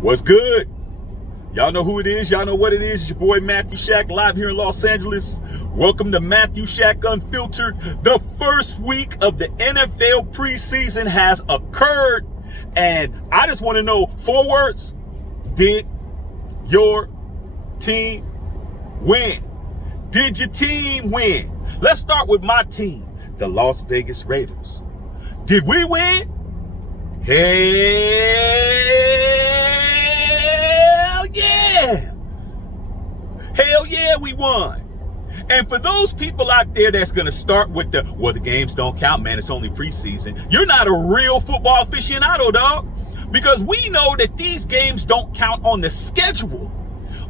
What's good? Y'all know who it is. Y'all know what it is. It's your boy Matthew Shack, live here in Los Angeles. Welcome to Matthew Shack Unfiltered. The first week of the NFL preseason has occurred. And I just want to know 4 words. Did your team win? Did your team win? Let's start with my team, the Las Vegas Raiders. Did we win? Hell yeah! Hell yeah, we won. And for those people out there that's going to start with the games don't count, man, it's only preseason. You're not a real football aficionado, dog. Because we know that these games don't count on the schedule,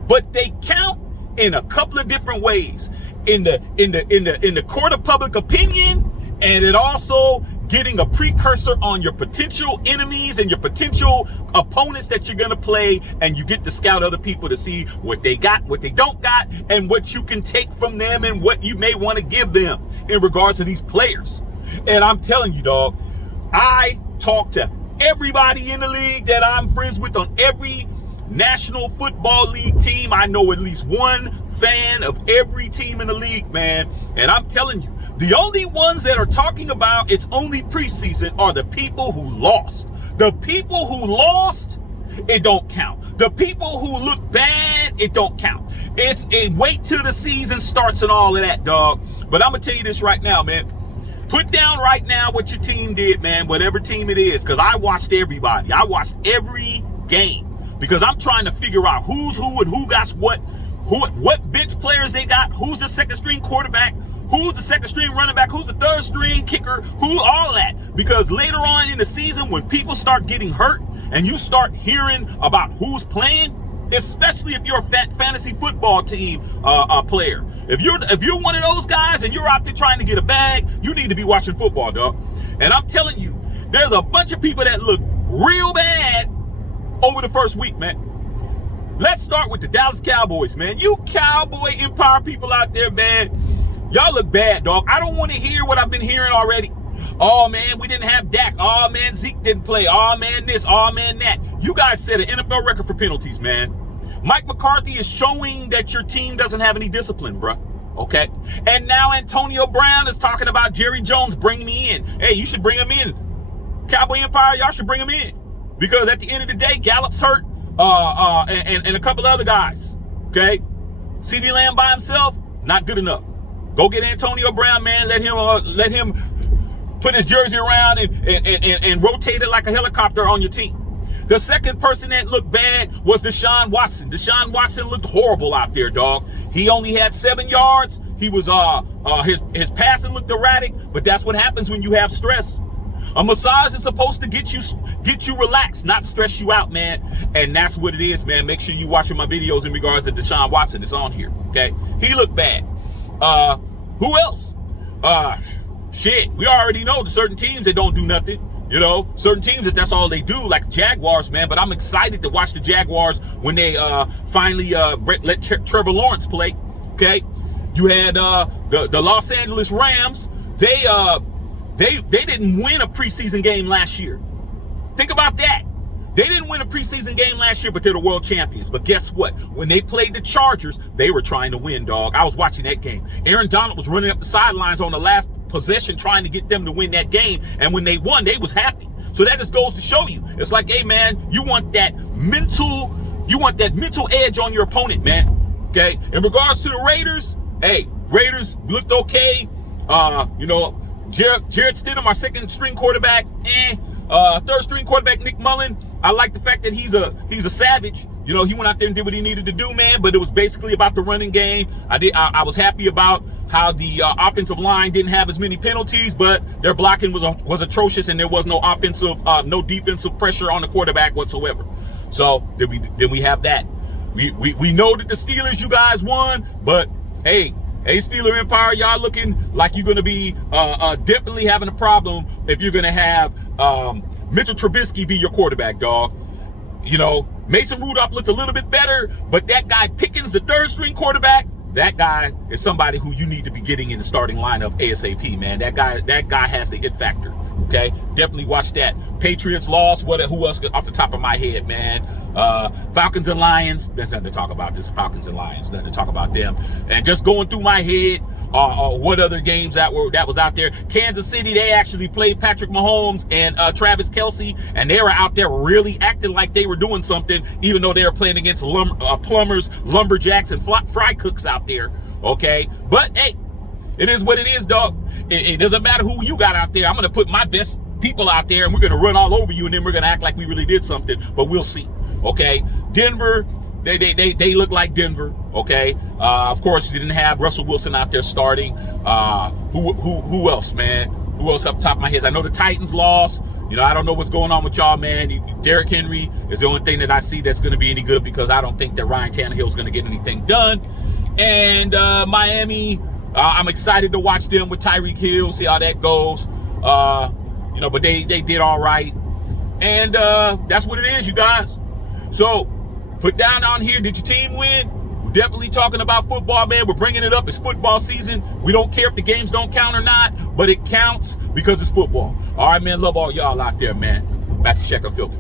but they count in a couple of different ways. In the court of public opinion, and it also getting a precursor on your potential enemies and your potential opponents that you're going to play, and you get to scout other people to see what they got, what they don't got, and what you can take from them and what you may want to give them in regards to these players. And I'm telling you, dog, I talk to everybody in the league that I'm friends with on every National Football League team. I know at least one fan of every team in the league, man. And I'm telling you, the only ones that are talking about it's only preseason are the people who lost. The people who lost, it don't count. The people who look bad, it don't count. It's a wait till the season starts and all of that, dog. But I'm gonna tell you this right now, man. Put down right now what your team did, man, whatever team it is, because I watched everybody. I watched every game because I'm trying to figure out who's who and who got what bench players they got, who's the second string quarterback, who's the second string running back, who's the third string kicker, who, all that. Because later on in the season, when people start getting hurt and you start hearing about who's playing, especially if you're a fantasy football team player, if you're one of those guys and you're out there trying to get a bag, you need to be watching football, dog. And I'm telling you, there's a bunch of people that look real bad over the first week, man. Let's start with the Dallas Cowboys, man. You Cowboy Empire people out there, man, y'all look bad, dog. I don't want to hear what I've been hearing already. Oh, man, we didn't have Dak. Oh, man, Zeke didn't play. Oh, man, this. Oh, man, that. You guys set an NFL record for penalties, man. Mike McCarthy is showing that your team doesn't have any discipline, bruh. Okay? And now Antonio Brown is talking about Jerry Jones bringing me in. Hey, you should bring him in. Cowboy Empire, y'all should bring him in. Because at the end of the day, Gallup's hurt. And a couple other guys. Okay? CeeDee Lamb by himself, not good enough. Go get Antonio Brown, man. Let him put his jersey around and rotate it like a helicopter on your team. The second person that looked bad was Deshaun Watson. Deshaun Watson looked horrible out there, dog. He only had 7 yards. He was his passing looked erratic, but that's what happens when you have stress. A massage is supposed to get you relaxed, not stress you out, man. And that's what it is, man. Make sure you watching my videos in regards to Deshaun Watson. It's on here, okay? He looked bad. Who else? Shit, we already know the certain teams that don't do nothing. You know, certain teams that's all they do, like Jaguars, man. But I'm excited to watch the Jaguars when they finally let Trevor Lawrence play. Okay, you had the Los Angeles Rams. They didn't win a preseason game last year. Think about that. They didn't win a preseason game last year, but they're the world champions. But guess what? When they played the Chargers, they were trying to win, dog. I was watching that game. Aaron Donald was running up the sidelines on the last possession trying to get them to win that game. And when they won, they was happy. So that just goes to show you. It's like, hey, man, you want that mental edge on your opponent, man. Okay? In regards to the Raiders, hey, Raiders looked okay. Jarrett Stidham, our second string quarterback, third string quarterback, Nick Mullen. I like the fact that he's a savage. You know, he went out there and did what he needed to do, man. But it was basically about the running game. I was happy about how the offensive line didn't have as many penalties, but their blocking was atrocious, and there was no defensive pressure on the quarterback whatsoever. So then we have that. We know that the Steelers, you guys won, but hey, Steeler Empire, y'all looking like you're going to be definitely having a problem if you're going to have Mitchell Trubisky be your quarterback, dog. You know, Mason Rudolph looked a little bit better, but that guy Pickens, the third string quarterback, that guy is somebody who you need to be getting in the starting lineup ASAP, man. That guy has the it factor. Okay, definitely watch that. Patriots lost. Who else off the top of my head, man? Falcons and Lions. There's nothing to talk about. This Falcons and Lions. Nothing to talk about them. And just going through my head, what other games that was out there? Kansas City, they actually played Patrick Mahomes and Travis Kelce, and they were out there really acting like they were doing something, even though they were playing against plumbers, lumberjacks, and fry cooks out there. Okay, but hey, it is what it is, dog. It doesn't matter who you got out there. I'm gonna put my best people out there, and we're gonna run all over you, and then we're gonna act like we really did something. But we'll see. Okay, Denver. They look like Denver. Okay. Of course, you didn't have Russell Wilson out there starting. Who else, man? Who else up top of my head? I know the Titans lost. You know, I don't know what's going on with y'all, man. Derrick Henry is the only thing that I see that's going to be any good, because I don't think that Ryan Tannehill is going to get anything done. And Miami, I'm excited to watch them with Tyreek Hill, see how that goes. You know, but they did all right. And that's what it is, you guys. So put down on here, did your team win? We're definitely talking about football, man. We're bringing it up. It's football season. We don't care if the games don't count or not, but it counts because it's football. All right, man. Love all y'all out there, man. Back to Check and Filter.